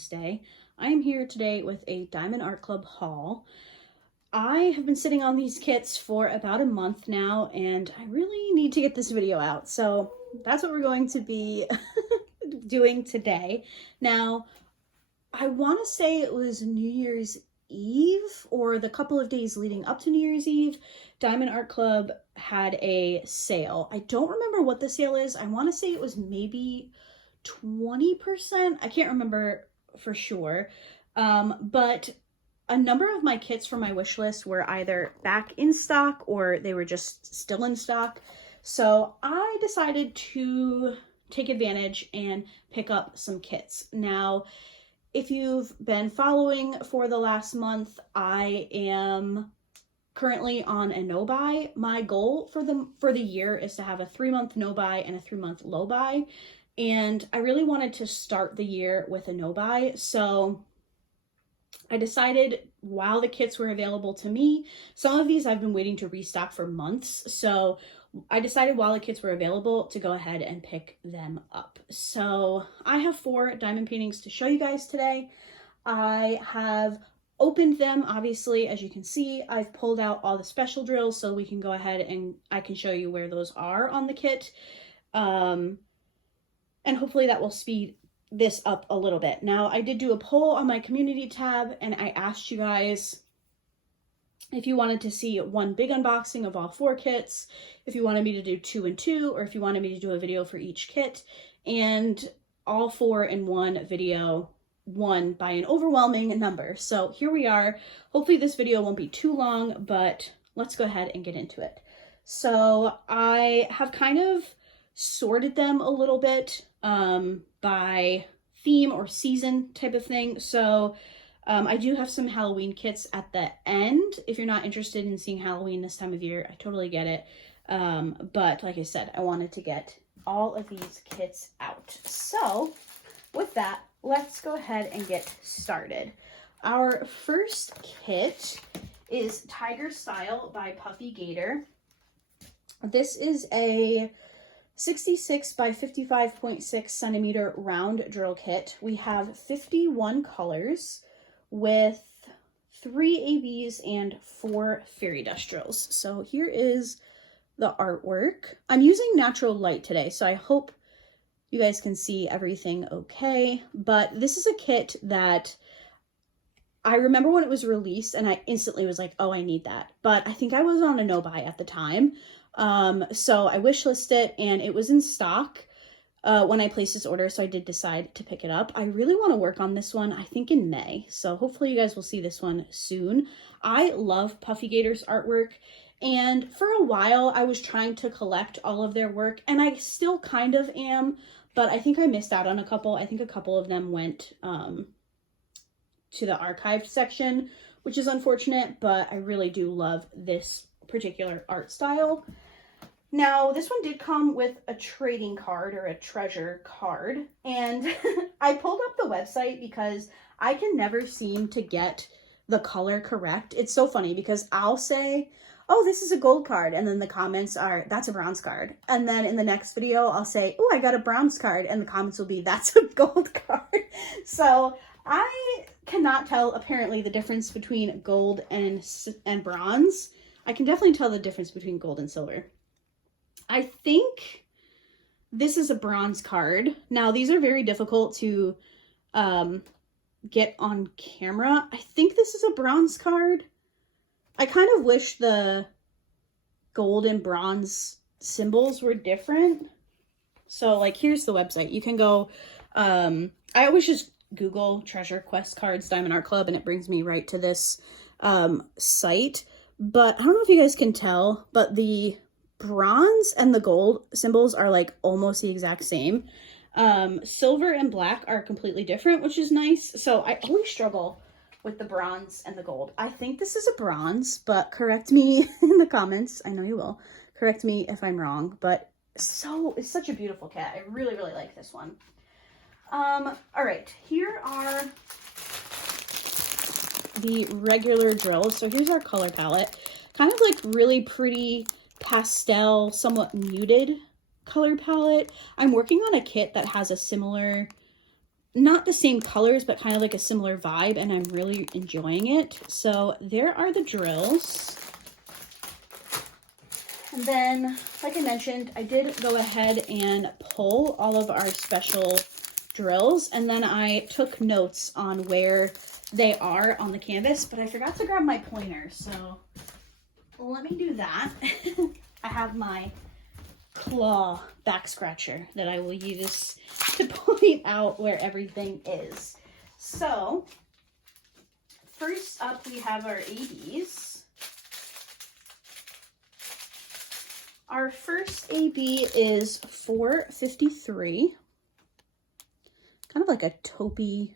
Wednesday. I am here today with a Diamond Art Club haul. I have been sitting on these kits for about a month now, and I really need to get this video out. So that's what we're going to be doing today. Now, I want to say it was New Year's Eve or the couple of days leading up to New Year's Eve, Diamond Art Club had a sale. I don't remember what the sale is. I want to say it was maybe 20%. I can't remember for sure. But a number of my kits from my wish list were either back in stock or they were just still in stock. So I decided to take advantage and pick up some kits. Now, if you've been following for the last month, I am currently on a no buy. My goal for the year is to have a 3-month no buy and a 3-month low buy. And I really wanted to start the year with a no buy. So I decided while the kits were available to me, some of these I've been waiting to restock for months. So I decided while the kits were available to go ahead and pick them up. So I have 4 diamond paintings to show you guys today. I have opened them, obviously, as you can see. I've pulled out all the special drills so we can go ahead and I can show you where those are on the kit. And hopefully that will speed this up a little bit. Now, I did do a poll on my community tab and I asked you guys if you wanted to see one big unboxing of all 4 kits, if you wanted me to do 2 and 2, or if you wanted me to do a video for each kit. And all 4 in one video won by an overwhelming number. So here we are. Hopefully this video won't be too long, but let's go ahead and get into it. So I have kind of sorted them a little bit by theme or season type of thing. So I do have some Halloween kits at the end. If you're not interested in seeing Halloween this time of year, I totally get it. But like I said, I wanted to get all of these kits out. So with that, let's go ahead and get started. Our first kit is Tiger Style by Puffygator. This is a 66 by 55.6 centimeter round drill kit. We have 51 colors with 3 ABs and 4 fairy dust drills. So here is the artwork. I'm using natural light today, so I hope you guys can see everything okay. But this is a kit that I remember when it was released and I instantly was like, oh, I need that. But I think I was on a no buy at the time. So I wishlisted it and it was in stock when I placed this order, so I did decide to pick it up. I really want to work on this one, I think in May, so hopefully you guys will see this one soon. I love Puffygator's artwork, and for a while I was trying to collect all of their work, and I still kind of am, but I think I missed out on a couple. I think a couple of them went to the archived section, which is unfortunate, but I really do love this particular art style. Now, this one did come with a trading card or a treasure card, and I pulled up the website because I can never seem to get the color correct. It's so funny because I'll say, oh, this is a gold card, and then the comments are, that's a bronze card. And then in the next video, I'll say, oh, I got a bronze card, and the comments will be, that's a gold card. So I cannot tell, apparently, the difference between gold and bronze. I can definitely tell the difference between gold and silver. I think this is a bronze card. Now, these are very difficult to get on camera. I think this is a bronze card. I kind of wish the gold and bronze symbols were different. So, like, here's the website. You can go, I always just Google Treasure Quest Cards Diamond Art Club, and it brings me right to this site. But I don't know if you guys can tell, but the bronze and the gold symbols are like almost the exact same. Silver and black are completely different, which is nice. So I always struggle with the bronze and the gold. I think this is a bronze, but correct me in the comments. I know you will. Correct me if I'm wrong, but it's such a beautiful kit. I really, really like this one. All right, here are the regular drills. So here's our color palette. Kind of like really pretty pastel, somewhat muted color palette. I'm working on a kit that has a similar not the same colors, but kind of like a similar vibe, and I'm really enjoying it. So there are the drills. And then, like I mentioned, I did go ahead and pull all of our special drills, and then I took notes on where they are on the canvas, but I forgot to grab my pointer, so let me do that. I have my claw back scratcher that I will use to point out where everything is. So first up, we have our ABs. Our first AB is 453. Kind of like a taupey,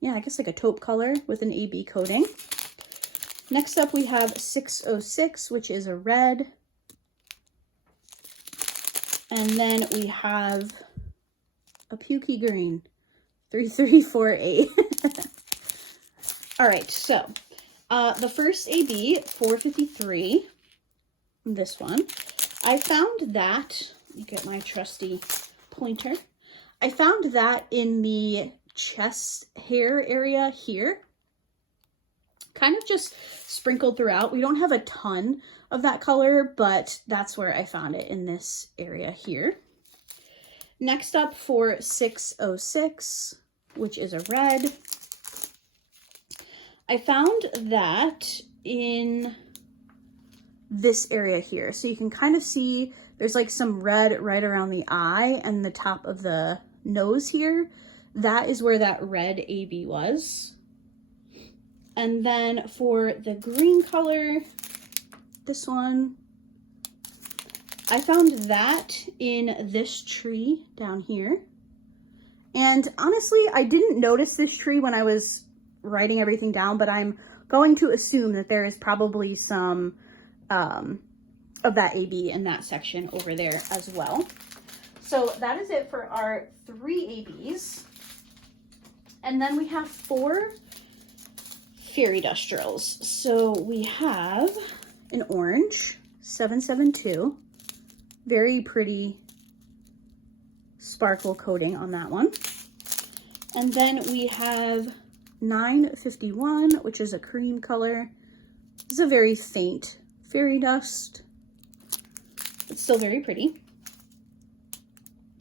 yeah, I guess like a taupe color with an AB coating. Next up, we have 606, which is a red. And then we have a pukey green, 3348. All right, so the first AB, 453, this one, I found that, let me get my trusty pointer. I found that in the chest hair area here, kind of just sprinkled throughout. We don't have a ton of that color, but that's where I found it, in this area here. Next up, for 606, which is a red, I found that in this area here. So you can kind of see there's like some red right around the eye and the top of the nose here. That is where that red AB was. And then for the green color, this one, I found that in this tree down here. And honestly, I didn't notice this tree when I was writing everything down, but I'm going to assume that there is probably some of that AB in that section over there as well. So that is it for our 3 ABs. And then we have 4 fairy dust drills. So we have an orange, 772, very pretty sparkle coating on that one. And then we have 951, which is a cream color. This is a very faint fairy dust. It's still very pretty.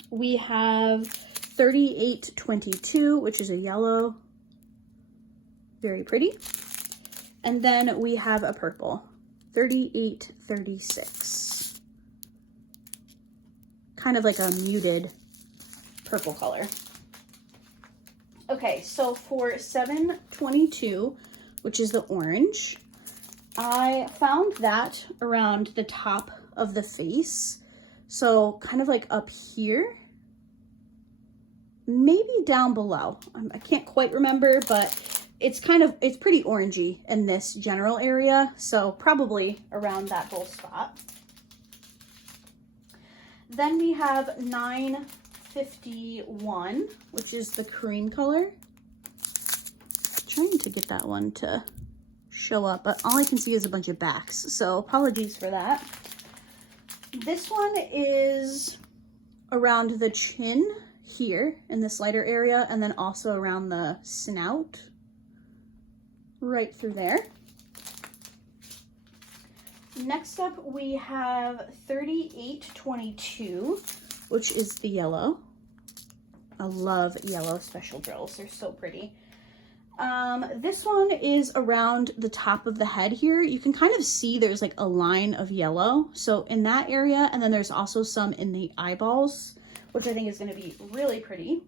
We have 3822, which is a yellow. Very pretty. And then we have a purple, 3836. Kind of like a muted purple color. Okay, so for 722, which is the orange, I found that around the top of the face. So kind of like up here, maybe down below. I can't quite remember, but it's pretty orangey in this general area. So probably around that whole spot. Then we have 951, which is the cream color. I'm trying to get that one to show up, but all I can see is a bunch of backs, so apologies for that. This one is around the chin here in this lighter area, and then also around the snout, right through there. Next up, we have 3822, which is the yellow. I love yellow special drills. They're so pretty. This one is around the top of the head here. You can kind of see there's like a line of yellow. So in that area, and then there's also some in the eyeballs, which I think is going to be really pretty.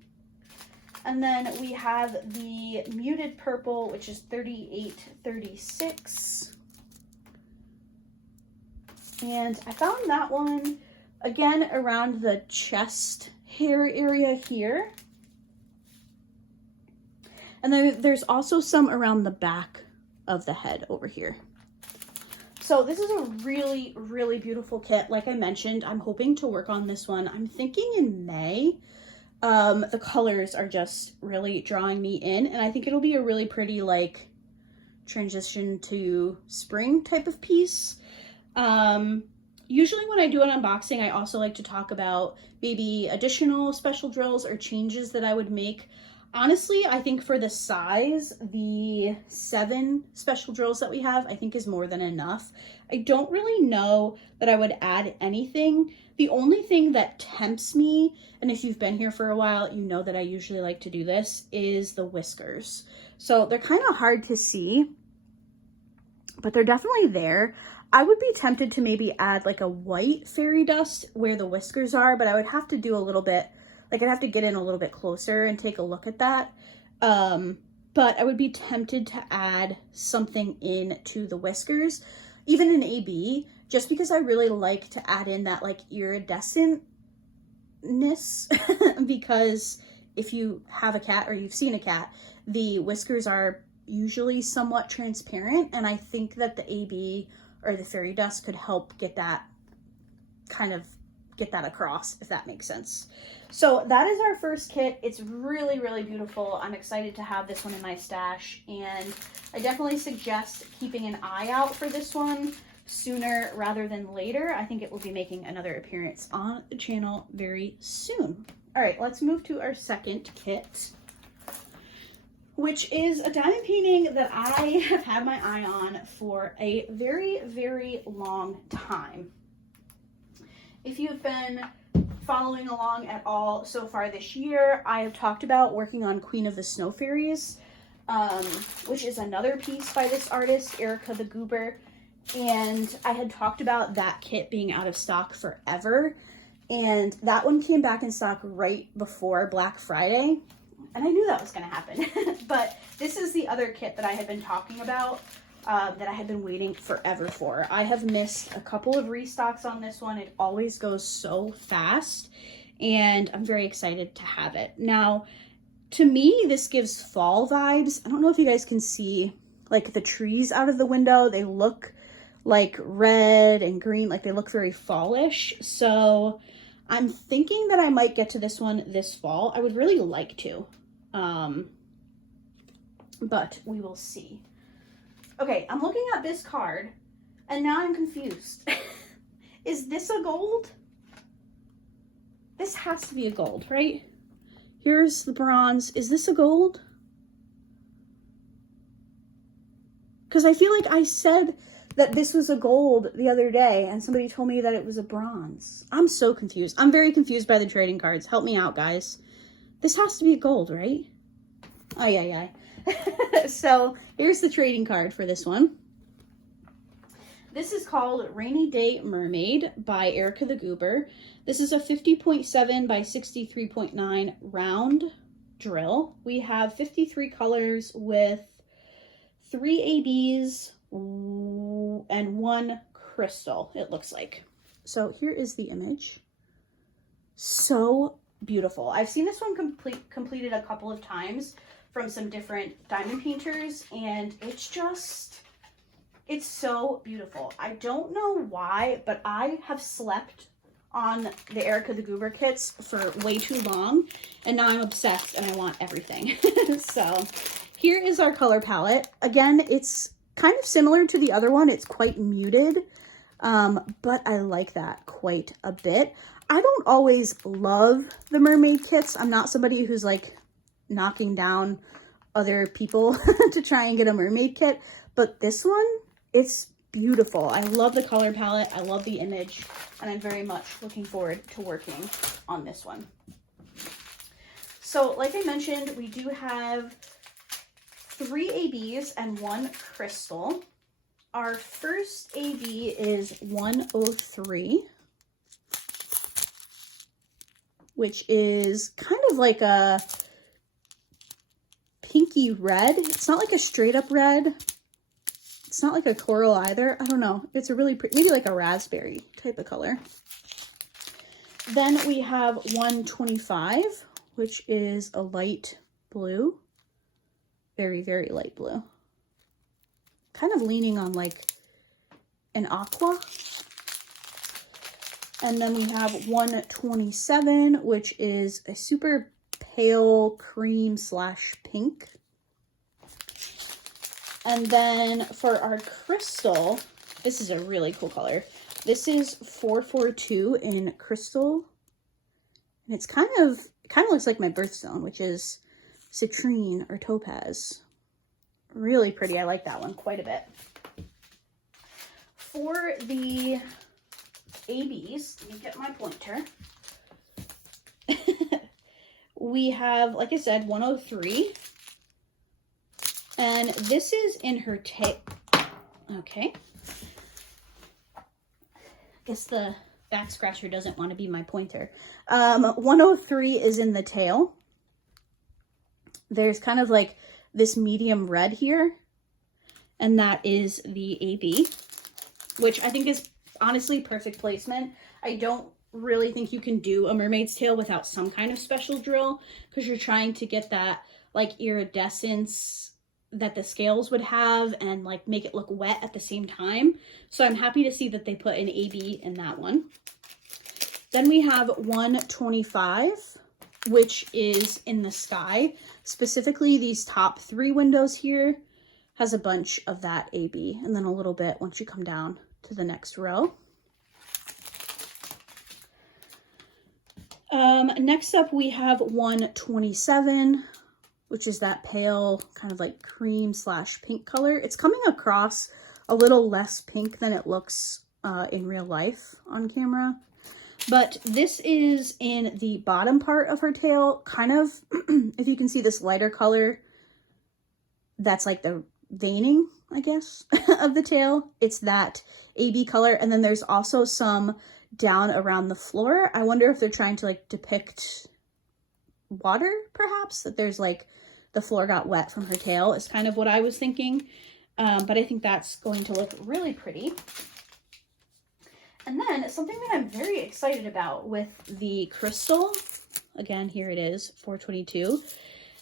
And then we have the muted purple, which is 3836. And I found that one, again, around the chest hair area here. And then there's also some around the back of the head over here. So this is a really, really beautiful kit. Like I mentioned, I'm hoping to work on this one. I'm thinking in May. The colors are just really drawing me in, and I think it'll be a really pretty like transition to spring type of piece. Usually when I do an unboxing, I also like to talk about maybe additional special drills or changes that I would make. Honestly, I think for the size, the 7 special drills that we have, I think is more than enough. I don't really know that I would add anything. The only thing that tempts me, and if you've been here for a while, you know that I usually like to do this, is the whiskers. So they're kind of hard to see, but they're definitely there. I would be tempted to maybe add like a white fairy dust where the whiskers are, but I would have to do a little bit, like I'd have to get in a little bit closer and take a look at that. But I would be tempted to add something in to the whiskers, even an AB, just because I really like to add in that like iridescentness because if you have a cat or you've seen a cat, the whiskers are usually somewhat transparent, and I think that the AB or the fairy dust could help get that across, if that makes sense. So that is our first kit. It's really, really beautiful. I'm excited to have this one in my stash, and I definitely suggest keeping an eye out for this one sooner rather than later. I think it will be making another appearance on the channel very soon. All right, let's move to our second kit, which is a diamond painting that I have had my eye on for a very, very long time. If you've been following along at all so far this year, I have talked about working on Queen of the Snow Fairies, which is another piece by this artist, Erica the Goober. And I had talked about that kit being out of stock forever. And that one came back in stock right before Black Friday. And I knew that was going to happen. But this is the other kit that I had been talking about that I had been waiting forever for. I have missed a couple of restocks on this one. It always goes so fast, and I'm very excited to have it. Now, to me, this gives fall vibes. I don't know if you guys can see like the trees out of the window. They look like red and green, like they look very fallish. So I'm thinking that I might get to this one this fall. I would really like to, but we will see. Okay, I'm looking at this card, and now I'm confused. Is this a gold? This has to be a gold, right? Here's the bronze. Is this a gold? Because I feel like I said that this was a gold the other day, and somebody told me that it was a bronze. I'm so confused. I'm very confused by the trading cards. Help me out, guys. This has to be a gold, right? Oh, yeah. So here's the trading card for this one. This is called Rainy Day Mermaid by Erica the Goober. This is a 50.7 by 63.9 round drill. We have 53 colors with 3 ABs and 1 crystal, it looks like. So here is the image. So beautiful. I've seen this one completed a couple of times from some different diamond painters, and it's so beautiful. I don't know why, but I have slept on the Erica the Goober kits for way too long, and now I'm obsessed and I want everything. So here is our color palette. Again, it's kind of similar to the other one. It's quite muted, but I like that quite a bit. I don't always love the mermaid kits. I'm not somebody who's like knocking down other people to try and get a mermaid kit, but this one, it's beautiful. I love the color palette. I love the image, and I'm very much looking forward to working on this one. So like I mentioned, we do have 3 ABs and 1 crystal. Our first AB is 103, which is kind of like a pinky red. It's not like a straight up red. It's not like a coral either. I don't know. It's a really pretty, maybe like a raspberry type of color. Then we have 125, which is a light blue. Very, very light blue. Kind of leaning on like an aqua. And then we have 127, which is a super pale cream / pink. And then for our crystal, this is a really cool color. This is 442 in crystal. And it kind of looks like my birthstone, which is citrine or topaz. Really pretty. I like that one quite a bit. For the ABs, let me get my pointer. We have, like I said, 103. And this is in her tail. Okay. Guess the back scratcher doesn't want to be my pointer. 103 is in the tail. There's kind of like this medium red here, and that is the AB, which I think is honestly perfect placement. I don't really think you can do a mermaid's tail without some kind of special drill, because you're trying to get that like iridescence that the scales would have and like make it look wet at the same time. So I'm happy to see that they put an AB in that one. Then we have 125, which is in the sky. Specifically, these top 3 windows here has a bunch of that AB, and then a little bit once you come down to the next row. Next up, we have 127, which is that pale kind of like cream / pink color. It's coming across a little less pink than it looks in real life on camera. But this is in the bottom part of her tail, kind of, if you can see this lighter color, that's like the veining, I guess, of the tail. It's that AB color. And then there's also some down around the floor. I wonder if they're trying to like depict water, perhaps, that there's like the floor got wet from her tail is kind of what I was thinking. But I think that's going to look really pretty. And then something that I'm very excited about with the crystal, again, here it is, 422.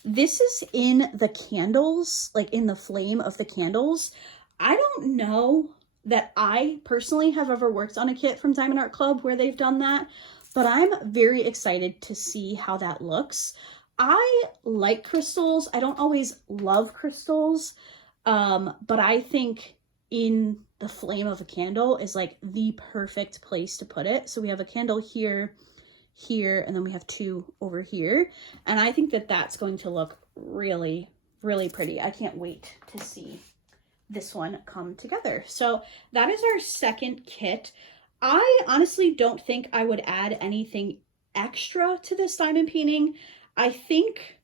This is in the candles, like in the flame of the candles. I don't know that I personally have ever worked on a kit from Diamond Art Club where they've done that, but I'm very excited to see how that looks. I like crystals. I don't always love crystals, but I think in the flame of a candle is like the perfect place to put it. So we have a candle here, here, and then we have 2 over here. And I think that that's going to look really, really pretty. I can't wait to see this one come together. So that is our second kit. I honestly don't think I would add anything extra to this diamond painting. I think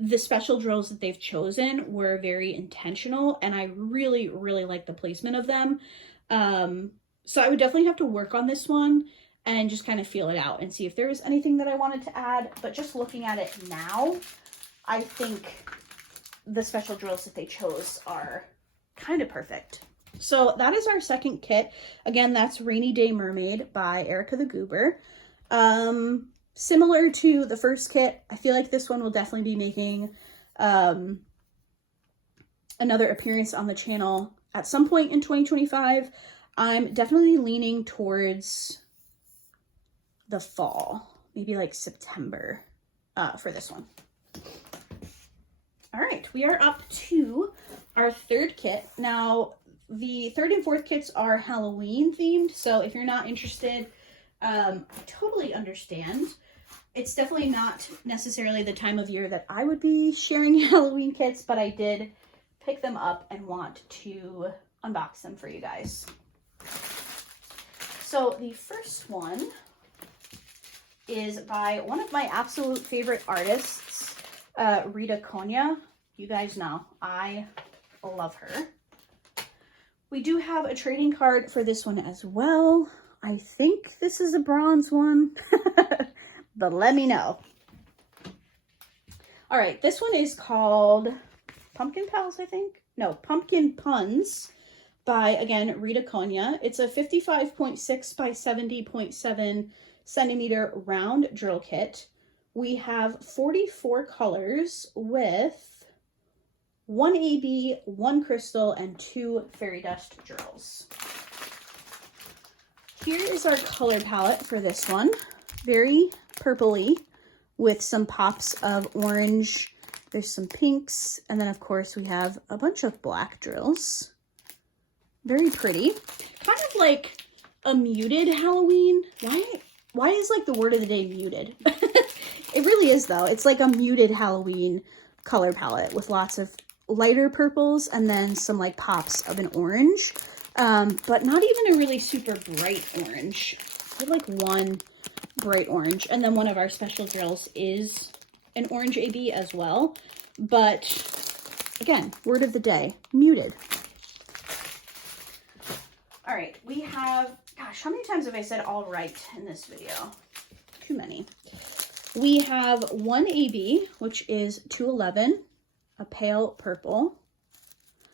the special drills that they've chosen were very intentional, and I really, really like the placement of them. So I would definitely have to work on this one and just kind of feel it out and see if there was anything that I wanted to add. But just looking at it now, I think the special drills that they chose are kind of perfect. So that is our second kit. Again, that's Rainy Day Mermaid by Erica the Goober. Similar to the first kit, I feel like this one will definitely be making another appearance on the channel at some point in 2025. I'm definitely leaning towards the fall, maybe like September for this one. All right, we are up to our third kit. Now, the third and fourth kits are Halloween themed, so if you're not interested, I totally understand. It's definitely not necessarily the time of year that I would be sharing Halloween kits, but I did pick them up and want to unbox them for you guys. So the first one is by one of my absolute favorite artists, Rita Konya. You guys know, I love her. We do have a trading card for this one as well. I think this is a bronze one, but let me know. All right, this one is called Pumpkin Pals, I think. No, Pumpkin Puns by, again, Rita Konya. It's a 55.6 by 70.7 centimeter round drill kit. We have 44 colors with 1 AB, 1 crystal, and 2 fairy dust drills. Here is our color palette for this one. Very purpley with some pops of orange. There's some pinks, and then of course we have a bunch of black drills. Very pretty. Kind of like a muted Halloween. Why is like the word of the day muted? It really is though. It's like a muted Halloween color palette with lots of lighter purples and then some like pops of an orange. But not even a really super bright orange. I have like one bright orange. And then one of our special drills is an orange AB as well. But again, word of the day, muted. All right, we have, gosh, how many times have I said all right in this video? Too many. We have one AB, which is 211, a pale purple.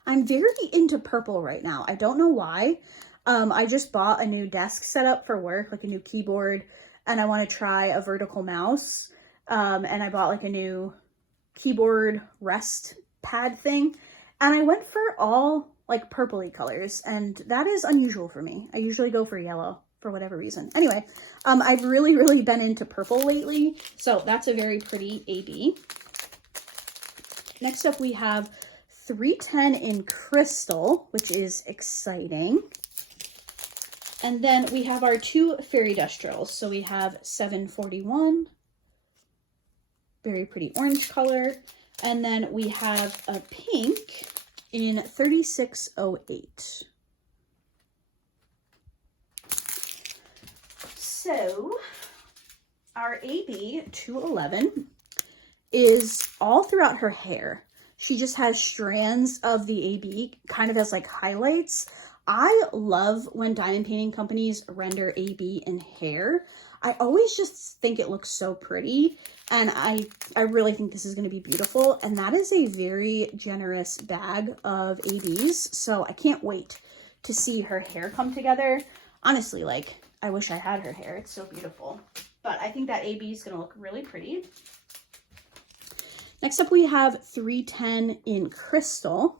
I'm very into purple right now. I don't know why. I just bought a new desk setup for work, like a new keyboard, and I want to try a vertical mouse. And I bought like a new keyboard rest pad thing. And I went for all like purpley colors, and that is unusual for me. I usually go for yellow for whatever reason. Anyway, I've really been into purple lately, so that's a very pretty AB. Next up, we have 310 in crystal, which is exciting. And then we have our two fairy dust drills. So we have 741, very pretty orange color. And then we have a pink in 3608. So our AB 211 is all throughout her hair. She just has strands of the AB kind of as like highlights. I love when diamond painting companies render AB in hair. I always just think it looks so pretty, and I really think this is going to be beautiful. And that is a very generous bag of ABs, so I can't wait to see her hair come together. Honestly, like, I wish I had her hair. It's so beautiful. But I think that AB is going to look really pretty. Next up, we have 310 in crystal.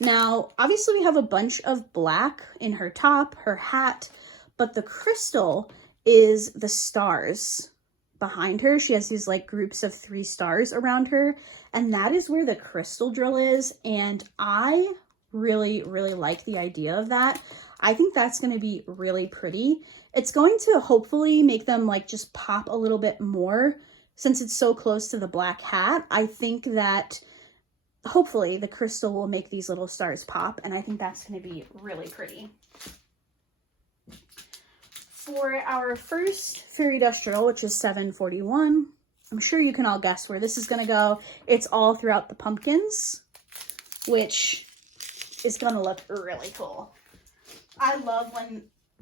Now, obviously we have a bunch of black in her top, her hat, but the crystal is the stars behind her. She has these like groups of 3 stars around her, and that is where the crystal drill is. And I really like the idea of that. I think that's going to be really pretty. It's going to hopefully make them like just pop a little bit more since it's so close to the black hat. I think that hopefully the crystal will make these little stars pop, and I think that's going to be really pretty. For our first fairy dust drill, which is 741, I'm sure you can all guess where this is going to go. It's all throughout the pumpkins, which is going to look really cool. I love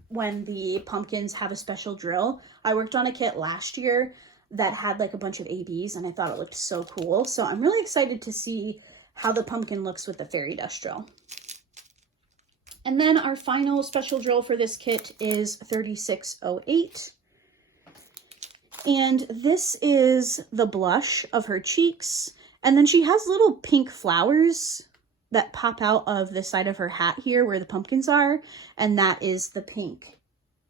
when the pumpkins have a special drill. I worked on a kit last year that had like a bunch of ABs, and I thought it looked so cool. So I'm really excited to see how the pumpkin looks with the fairy dust drill. And then our final special drill for this kit is 3608. And this is the blush of her cheeks. And then she has little pink flowers that pop out of the side of her hat here where the pumpkins are. And that is the pink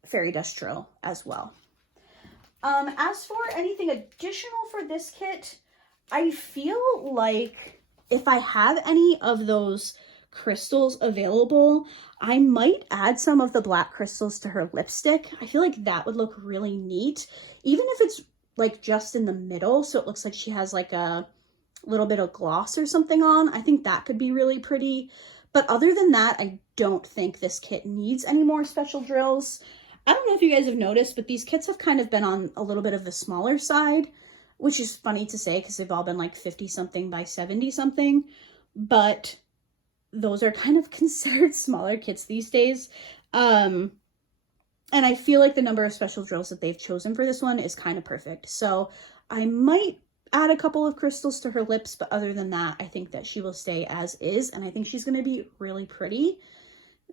fairy dust drill as well. As for anything additional for this kit, I feel like if I have any of those crystals available, I might add some of the black crystals to her lipstick. I feel like that would look really neat, even if it's like just in the middle, so it looks like she has like a little bit of gloss or something on. I think that could be really pretty. But other than that, I don't think this kit needs any more special drills. I don't know if you guys have noticed, but these kits have kind of been on a little bit of the smaller side, which is funny to say because they've all been like 50 something by 70 something, but those are kind of considered smaller kits these days. And I feel like the number of special drills that they've chosen for this one is kind of perfect. So I might add a couple of crystals to her lips, but other than that, I think that she will stay as is, and I think she's going to be really pretty.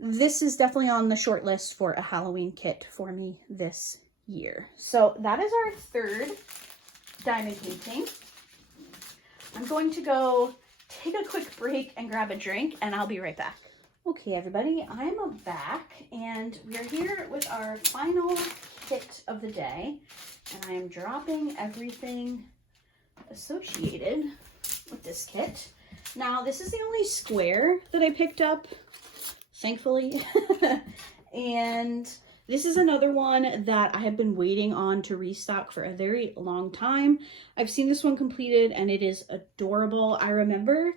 This is definitely on the short list for a Halloween kit for me this year. So that is our third diamond painting. I'm going to go take a quick break and grab a drink, and I'll be right back. Okay, everybody, I'm back, and we're here with our final kit of the day, and I am dropping everything associated with this kit. Now, this is the only square that I picked up, thankfully, and This is another one that I have been waiting on to restock for a very long time. I've seen this one completed and it is adorable. I remember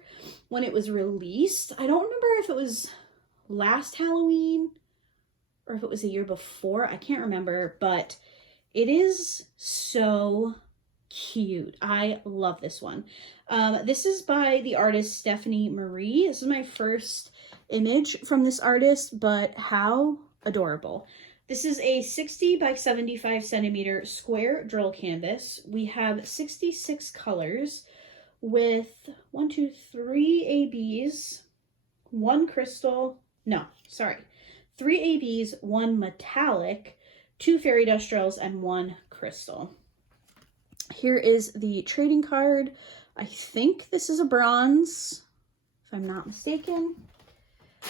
when it was released, I don't remember if it was last Halloween or if it was a year before. I can't remember, but it is so cute. I love this one. This is by the artist Stephanie Marie. This is my first image from this artist, but how adorable. This is a 60 by 75 centimeter square drill canvas. We have 66 colors with 3 ABs, 1 crystal, no, sorry, 3 ABs, 1 metallic, 2 fairy dust drills, and 1 crystal. Here is the trading card. I think this is a bronze, if I'm not mistaken,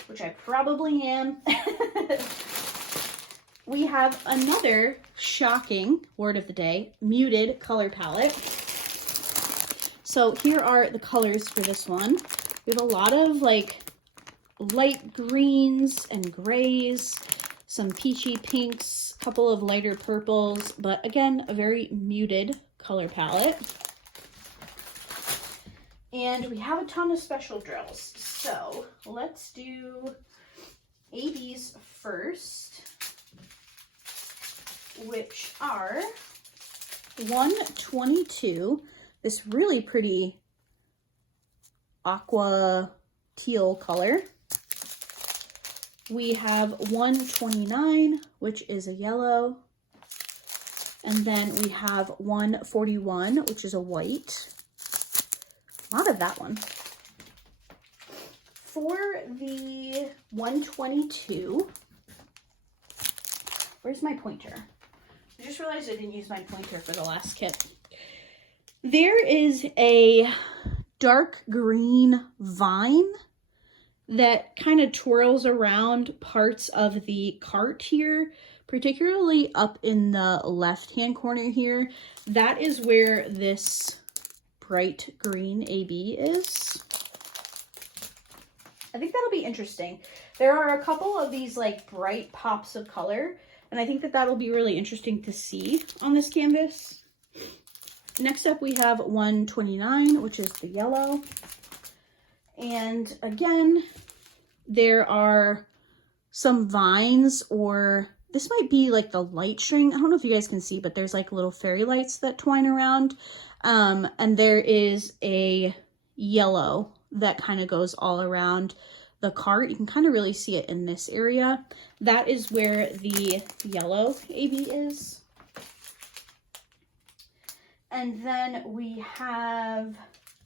which I probably am. We have another shocking word of the day, muted color palette. So here are the colors for this one. We have a lot of like light greens and grays, some peachy pinks, a couple of lighter purples, but again, a very muted color palette. And we have a ton of special drills. So let's do ABs first, which are 122, this really pretty aqua teal color. We have 129, which is a yellow. And then we have 141, which is a white. A lot of that one. For the 122, where's my pointer? I just realized I didn't use my pointer for the last kit. There is a dark green vine that kind of twirls around parts of the cart here, particularly up in the left-hand corner here. That is where this bright green AB is. I think that'll be interesting. There are a couple of these like bright pops of color, and I think that that'll be really interesting to see on this canvas. Next up, we have 129, which is the yellow. And again, there are some vines, or this might be like the light string. I don't know if you guys can see, but there's like little fairy lights that twine around. And there is a yellow that kind of goes all around the cart. You can kind of really see it in this area. That is where the yellow AB is. And then we have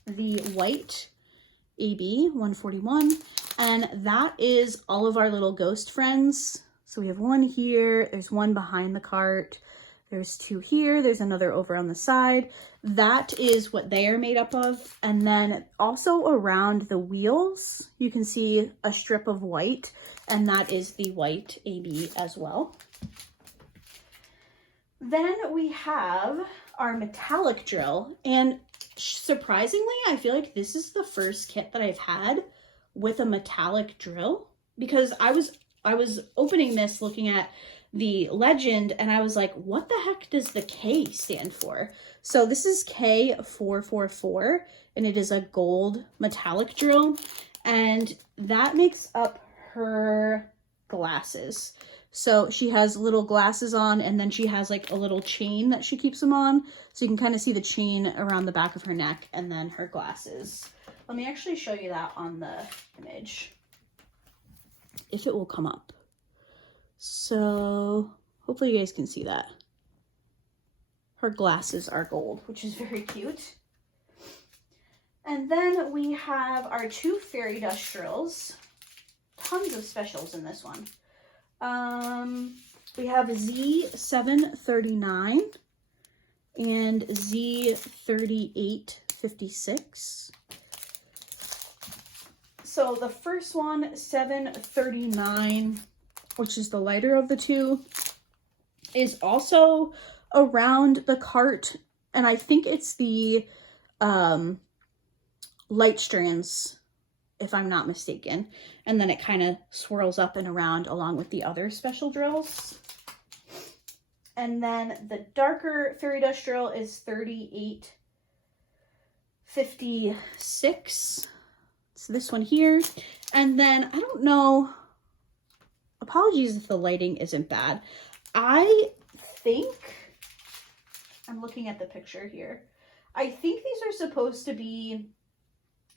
the white AB 141, and that is all of our little ghost friends. So we have one here, there's one behind the cart, there's 2 here, there's another over on the side. That is what they are made up of. And then also around the wheels, you can see a strip of white, and that is the white AB as well. Then we have our metallic drill, and surprisingly, I feel like this is the first kit that I've had with a metallic drill, because I was opening this looking at the legend and I was like, what the heck does the K stand for? So this is K444, and it is a gold metallic drill, and that makes up her glasses. So she has little glasses on, and then she has like a little chain that she keeps them on. So you can kind of see the chain around the back of her neck and then her glasses. Let me actually show you that on the image, if it will come up. So hopefully you guys can see that. Her glasses are gold, which is very cute. And then we have our 2 fairy dust drills. Tons of specials in this one. We have Z739 and Z3856. So the first one, 739, which is the lighter of the 2, is also around the cart, and I think it's the light strands, if I'm not mistaken, and then it kind of swirls up and around along with the other special drills. And then the darker fairy dust drill is $38.56. It's this one here. And then I don't know, apologies if the lighting isn't bad. I think, I'm looking at the picture here, I think these are supposed to be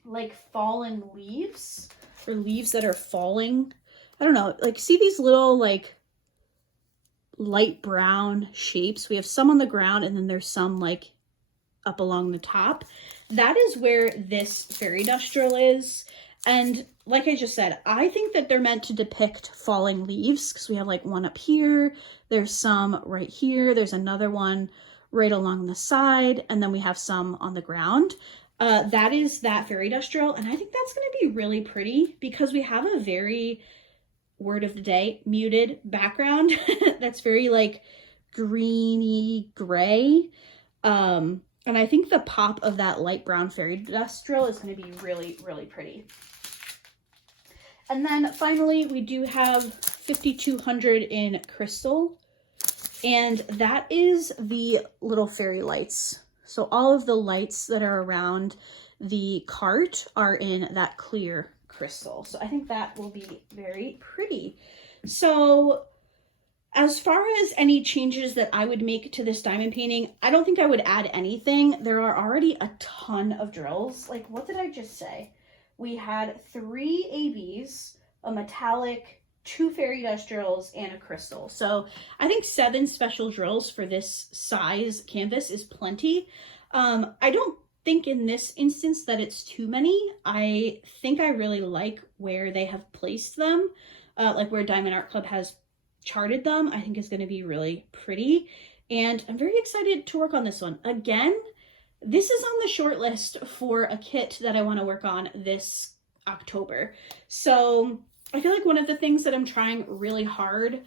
like fallen leaves, or leaves that are falling. I don't know, like see these little like light brown shapes? We have some on the ground and then there's some like up along the top. That is where this fairy dust drill is. And like I just said, I think that they're meant to depict falling leaves, because we have like one up here, there's some right here, there's another one right along the side, and then we have some on the ground. That is that fairy dust drill, and I think that's going to be really pretty because we have a very, word of the day, muted background that's very like greeny gray. And I think the pop of that light brown fairy dust drill is going to be really, really pretty. And then finally, we do have 5200 in crystal, and that is the little fairy lights. So all of the lights that are around the cart are in that clear crystal. So I think that will be very pretty. So as far as any changes that I would make to this diamond painting, I don't think I would add anything. There are already a ton of drills. Like, what did I just say? We had 3 ABs, a metallic, 2 fairy dust drills, and a crystal. So I think 7 special drills for this size canvas is plenty. I don't think in this instance that it's too many. I think I really like where they have placed them, like where Diamond Art Club has charted them. I think is going to be really pretty, and I'm very excited to work on this one. Again, this is on the short list for a kit that I want to work on this October. So I feel like one of the things that I'm trying really hard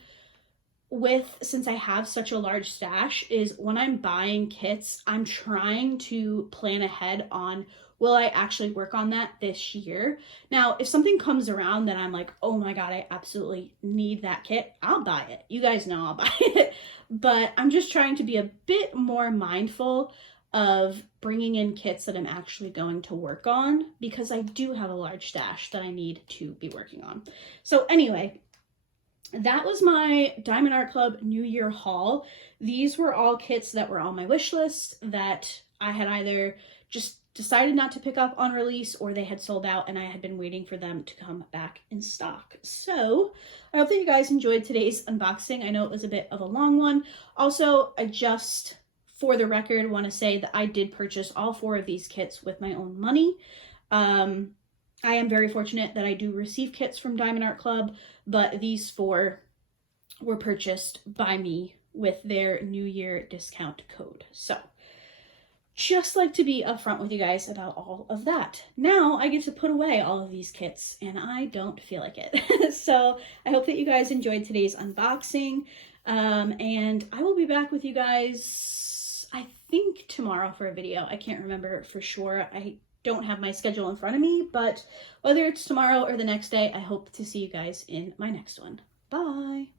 with, since I have such a large stash, is when I'm buying kits, I'm trying to plan ahead on, will I actually work on that this year? Now, if something comes around that I'm like, oh my God, I absolutely need that kit, I'll buy it. You guys know I'll buy it. But I'm just trying to be a bit more mindful of bringing in kits that I'm actually going to work on, because I do have a large stash that I need to be working on. So anyway, that was my Diamond Art Club New Year haul. These were all kits that were on my wish list that I had either just decided not to pick up on release, or they had sold out and I had been waiting for them to come back in stock. So I hope that you guys enjoyed today's unboxing. I know it was a bit of a long one. Also, I just, for the record, want to say that I did purchase all 4 of these kits with my own money. I am very fortunate that I do receive kits from Diamond Art Club, but these 4 were purchased by me with their New Year discount code. So just like to be upfront with you guys about all of that. Now I get to put away all of these kits and I don't feel like it. So I hope that you guys enjoyed today's unboxing. And I will be back with you guys, I think tomorrow for a video. I can't remember for sure. I don't have my schedule in front of me, but whether it's tomorrow or the next day, I hope to see you guys in my next one. Bye.